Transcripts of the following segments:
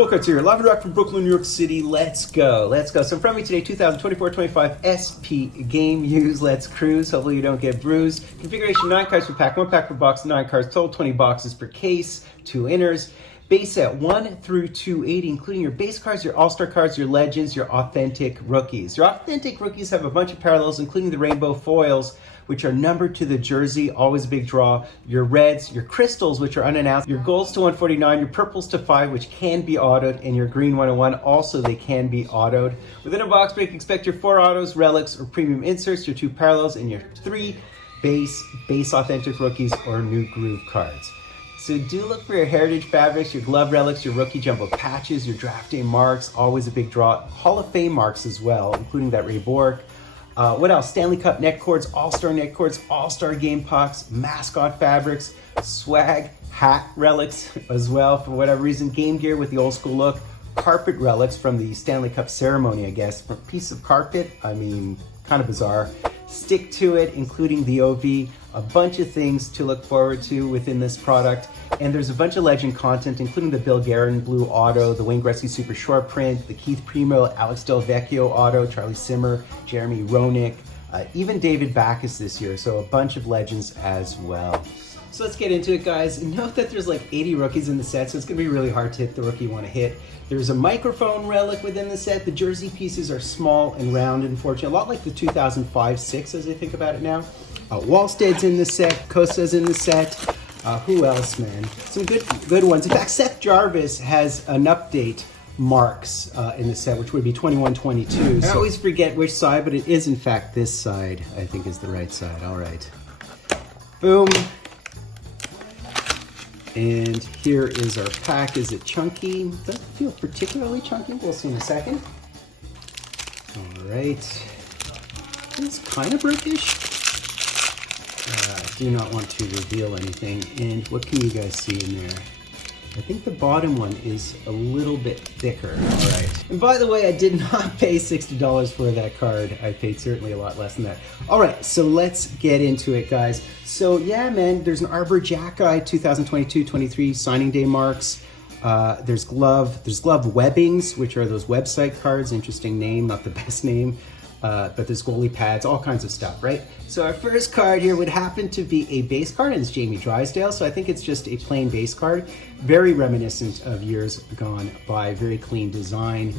Fultoncards here, live and direct from Brooklyn, New York City. Let's go, let's go. So in front of me today, 2024-25 SP Game Use. Let's cruise. Hopefully you don't get bruised. Configuration: 9 cards per pack, 1 pack per box, 9 cards total, 20 boxes per case, 2 inners. Base set 1 through 280, including your base cards, your all-star cards, your legends, your authentic rookies. Your authentic rookies have a bunch of parallels, including the rainbow foils, which are numbered to the jersey, always a big draw. Your reds, your crystals, which are unannounced, your golds to 149, your purples to 5, which can be autoed, and your green 101, also they can be autoed. Within a box break, expect your 4 autos, relics, or premium inserts, your 2 parallels, and your 3 base authentic rookies or new groove cards. So do look for your heritage fabrics, your glove relics, your rookie jumbo patches, your draft day marks, always a big draw. Hall of Fame marks as well, including that Ray Bork. What else? Stanley Cup neck cords, all-star neck cords, all-star game pucks, mascot fabrics, swag, hat relics as well for whatever reason, game gear with the old school look, carpet relics from the Stanley Cup ceremony, I guess. A piece of carpet, I mean, kind of bizarre. Stick to it, including the OV, a bunch of things to look forward to within this product. And there's a bunch of legend content, including the Bill Guerin Blue Auto, the Wayne Gretzky Super Short Print, the Keith Primo, Alex Del Vecchio Auto, Charlie Simmer, Jeremy Roenick, even David Backes this year. So a bunch of legends as well. So let's get into it, guys. Note that there's like 80 rookies in the set, so it's gonna be really hard to hit the rookie you wanna hit. There's a microphone relic within the set. The jersey pieces are small and round, unfortunately, a lot like the 2005-06 as I think about it now. Wallstead's in the set, Costa's in the set. Who else, man? Some good ones. In fact, Seth Jarvis has an update marks in the set, which would be 21-22. I always forget which side, but it is in fact this side, I think is the right side. All right. Boom. And here is our pack. Is it chunky? Doesn't feel particularly chunky. We'll see in a second. All right. It's kind of brookish. Do not want to reveal anything. And what can you guys see in there? I think the bottom one is a little bit thicker. All right. And by the way, I did not pay $60 for that card. I paid certainly a lot less than that. All right, so let's get into it, guys. So yeah, man, there's an Arbor Jacki 2022-23 signing day marks. There's glove webbings, which are those website cards. Interesting name, not the best name. But there's goalie pads, all kinds of stuff, right? So our first card here would happen to be a base card, and it's Jamie Drysdale. So I think it's just a plain base card, very reminiscent of years gone by, very clean design.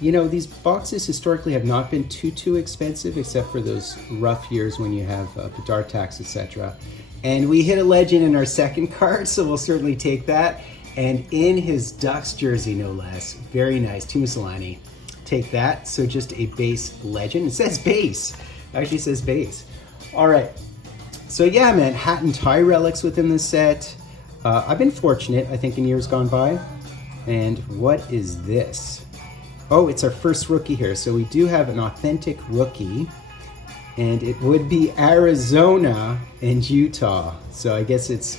You know, these boxes historically have not been too expensive, except for those rough years when you have Bedard tax, etc. And we hit a legend in our second card, so we'll certainly take that. And in his Ducks jersey, no less, very nice, Timo Solani. Take that. So just a base legend. It says base. It actually says base. All right. So yeah, man, hat and tie relics within the set. I've been fortunate, I think, in years gone by. And what is this? Oh, it's our first rookie here. So we do have an authentic rookie, and it would be Arizona and Utah. So I guess it's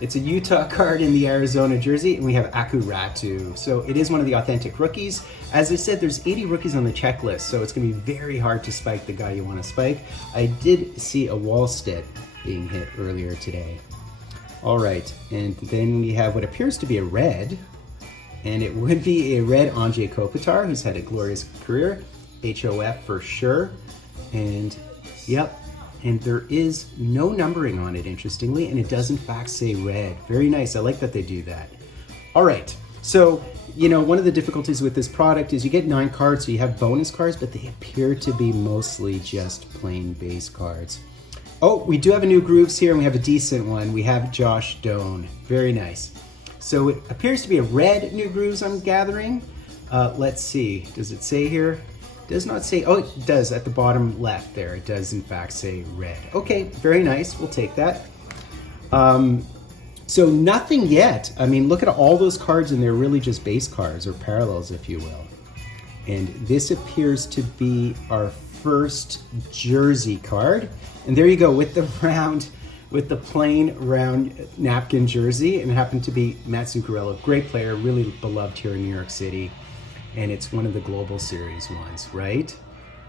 a Utah card in the Arizona jersey, and we have Aku Ratu. So it is one of the authentic rookies. As I said, there's 80 rookies on the checklist, so it's gonna be very hard to spike the guy you wanna spike. I did see a Wallstead being hit earlier today. All right, and then we have what appears to be a red, and it would be a red Anze Kopitar, who's had a glorious career, HOF for sure, and yep. And there is no numbering on it, interestingly, and it does in fact say red. Very nice, I like that they do that. All right, so, you know, one of the difficulties with this product is you get 9 cards, so you have bonus cards, but they appear to be mostly just plain base cards. Oh, we do have a new grooves here, and we have a decent one. We have Josh Doan, very nice. So it appears to be a red new grooves I'm gathering. Let's see, does it say here? Does not say, oh, it does at the bottom left there. It does in fact say red. Okay, very nice, we'll take that. So nothing yet. I mean, look at all those cards, and they're really just base cards or parallels, if you will. And this appears to be our first jersey card. And there you go, with the plain round napkin jersey, and it happened to be Matt Zuccarello, great player, really beloved here in New York City. And it's one of the Global Series ones, right?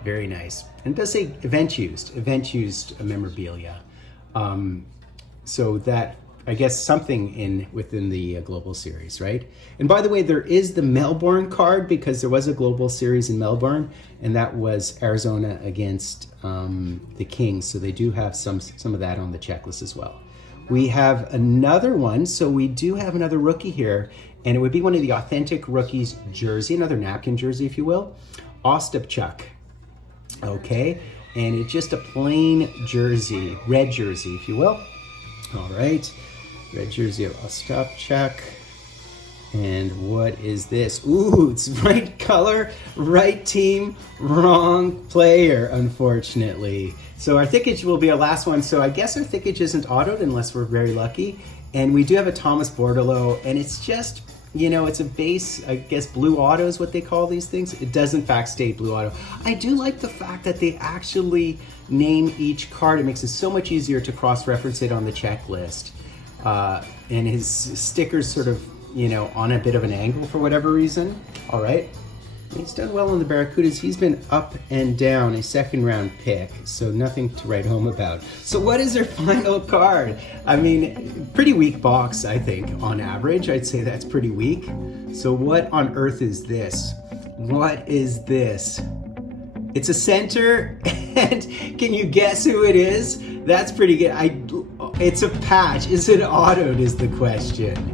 Very nice. And it does say event used memorabilia. So that I guess something within the Global Series, right? And by the way, there is the Melbourne card because there was a Global Series in Melbourne, and that was Arizona against the Kings. So they do have some of that on the checklist as well. We have another one. So we do have another rookie here, and it would be one of the authentic rookies jersey, another napkin jersey, if you will, Ostapchuk. Okay, and it's just a plain jersey, red jersey, if you will. All right, red jersey of Ostapchuk. And what is this? Ooh, it's right color, right team, wrong player, unfortunately. So our thickage will be our last one. So I guess our thickage isn't autoed unless we're very lucky. And we do have a Thomas Bordelot, and it's just, you know, it's a base, I guess blue auto is what they call these things. It does in fact state blue auto. I do like the fact that they actually name each card. It makes it so much easier to cross-reference it on the checklist. And his sticker's sort of, you know, on a bit of an angle for whatever reason. All right. He's done well in the Barracudas. He's been up and down, a second round pick, so nothing to write home about. So what is their final card? I mean, pretty weak box, I think, on average. I'd say that's pretty weak. So what on earth is this? What is this? It's a center, and can you guess who it is? That's pretty good. It's a patch. Is it autoed is the question.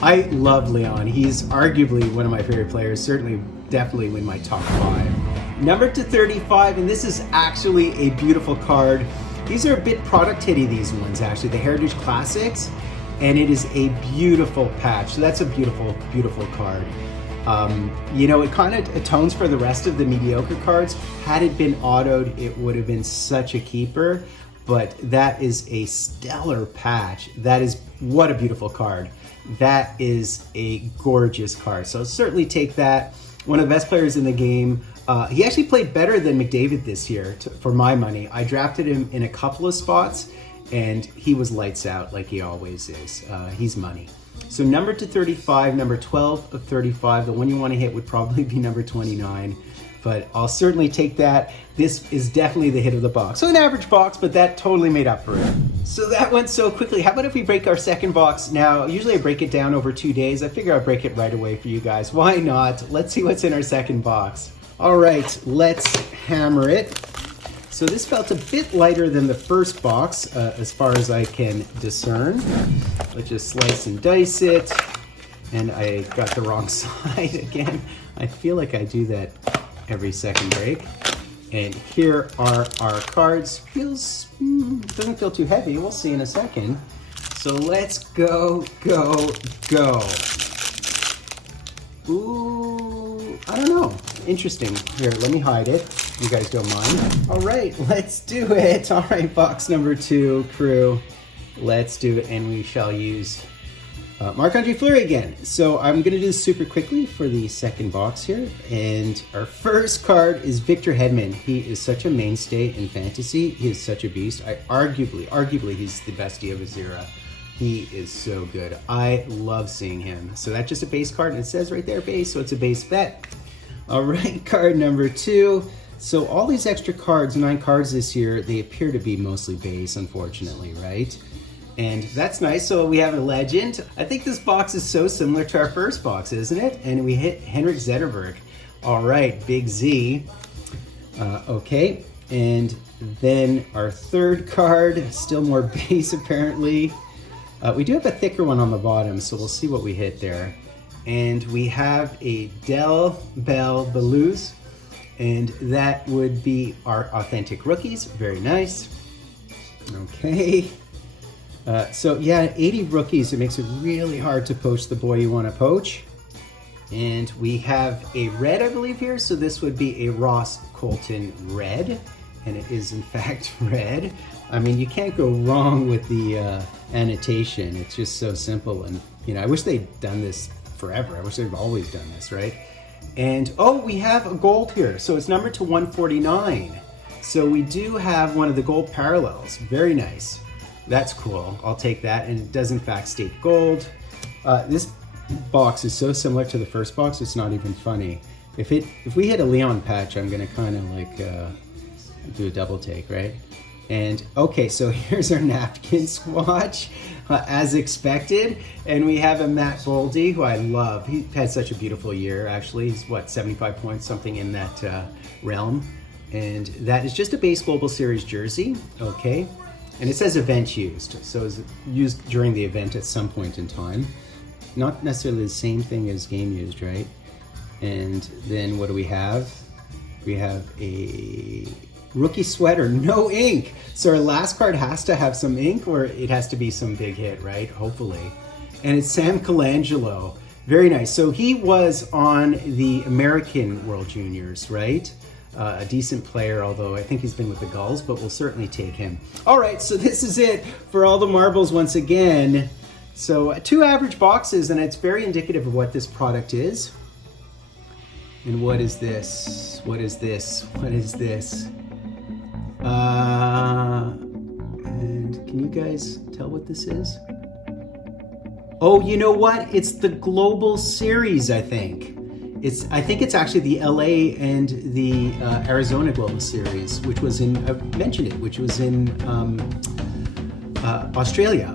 I love Leon. He's arguably one of my favorite players, certainly definitely in my top 5. Number to 35, and this is actually a beautiful card. These are a bit product hitty, these ones actually, the Heritage Classics, and it is a beautiful patch. So that's a beautiful, beautiful card. You know, it kind of atones for the rest of the mediocre cards. Had it been autoed, it would have been such a keeper, but that is a stellar patch. That is, what a beautiful card. That is a gorgeous card. So certainly take that. One of the best players in the game. He actually played better than McDavid this year, for my money. I drafted him in a couple of spots, and he was lights out like he always is. He's money. So number to 35, number 12 of 35. The one you want to hit would probably be number 29. But I'll certainly take that. This is definitely the hit of the box. So an average box, but that totally made up for it. So that went so quickly. How about if we break our second box now? Usually I break it down over 2 days. I figure I'll break it right away for you guys. Why not? Let's see what's in our second box. All right, let's hammer it. So this felt a bit lighter than the first box, as far as I can discern. Let's just slice and dice it. And I got the wrong side again. I feel like I do that every second break. And here are our cards. Doesn't feel too heavy. We'll see in a second. So let's go. Ooh, I don't know. Interesting. Here, let me hide it. You guys don't mind. All right, let's do it. All right, box number 2, crew. Let's do it, and we shall use Marc-Andre Fleury again. So I'm gonna do this super quickly for the second box here. And our first card is Victor Hedman. He is such a mainstay in fantasy. He is such a beast. Arguably he's the bestie of his era. He is so good. I love seeing him. So that's just a base card, and it says right there base, so it's a base bet. All right, card number 2. So all these extra cards, 9 cards this year, they appear to be mostly base, unfortunately, right? And that's nice. So we have a legend. I think this box is so similar to our first box, isn't it? And we hit Henrik Zetterberg. All right, big Z. Okay, and then our third card, still more base apparently. We do have a thicker one on the bottom, so we'll see what we hit there. And we have a Del Bell Belouse, and that would be our authentic rookies. Very nice. Okay. So yeah, 80 rookies, it makes it really hard to poach the boy you want to poach. And we have a red, I believe, here. So this would be a Ross Colton red, and it is in fact red. I mean, you can't go wrong with the annotation. It's just so simple. And you know, I wish they'd done this forever. I wish they'd always done this, right? And oh, we have a gold here. So it's numbered to 149. So we do have one of the gold parallels. Very nice. That's cool. I'll take that. And it does in fact state gold. This box is so similar to the first box, it's not even funny. If we hit a Leon patch, I'm gonna kind of like do a double take, right? And okay, so here's our napkin swatch, as expected. And we have a Matt Boldy, who I love. He had such a beautiful year, actually. He's, what, 75 points, something in that realm. And that is just a base Global Series jersey, okay? And it says event used, so it's used during the event at some point in time. Not necessarily the same thing as game used, right? And then what do we have? We have a rookie sweater, no ink. So our last card has to have some ink, or it has to be some big hit, right? Hopefully. And it's Sam Colangelo. Very nice. So he was on the American World Juniors, right? A decent player, although I think he's been with the Gulls, but we'll certainly take him. All right, so this is it for all the marbles once again. So 2 average boxes, and it's very indicative of what this product is. And what is this? What is this? What is this? And can you guys tell what this is? Oh, you know what? It's the Global Series, I think. I think it's actually the LA and the Arizona Global Series, which was in, I mentioned it, which was in Australia.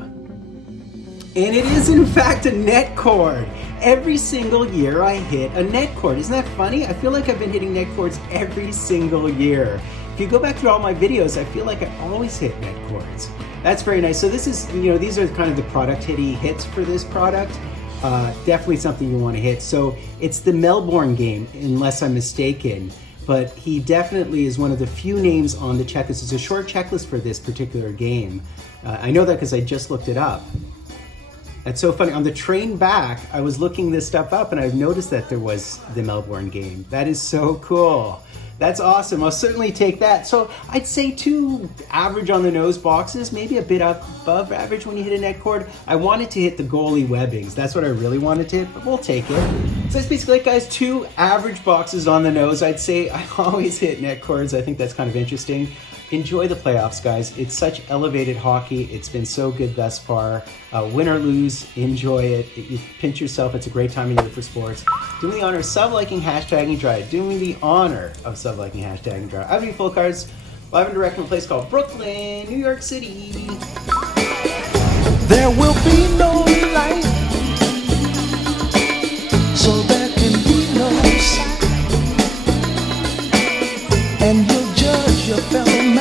And it is in fact a net cord. Every single year I hit a net cord. Isn't that funny? I feel like I've been hitting net cords every single year. If you go back through all my videos, I feel like I always hit net cords. That's very nice. So this is, you know, these are kind of the product hits for this product. Definitely something you want to hit. So it's the Melbourne game, unless I'm mistaken, but he definitely is one of the few names on the checklist. It's a short checklist for this particular game. I know that because I just looked it up. That's so funny. On the train back, I was looking this stuff up and I noticed that there was the Melbourne game. That is so cool. That's awesome. I'll certainly take that. So I'd say 2 average on the nose boxes, maybe a bit above average when you hit a net cord. I wanted to hit the goalie webbings. That's what I really wanted to hit, but we'll take it. So that's basically it, guys. 2 average boxes on the nose. I'd say I always hit net cords. I think that's kind of interesting. Enjoy the playoffs, guys. It's such elevated hockey. It's been so good thus far. Win or lose, enjoy it. You pinch yourself. It's a great time of year for sports. Doing the honor of sub-liking, hashtagging, drive. Doing the honor of sub-liking, hashtagging, drive. I'm Fultoncards, live and direct from a place called Brooklyn, New York City. There will be no light, so there can be no sight, and you'll judge your fellow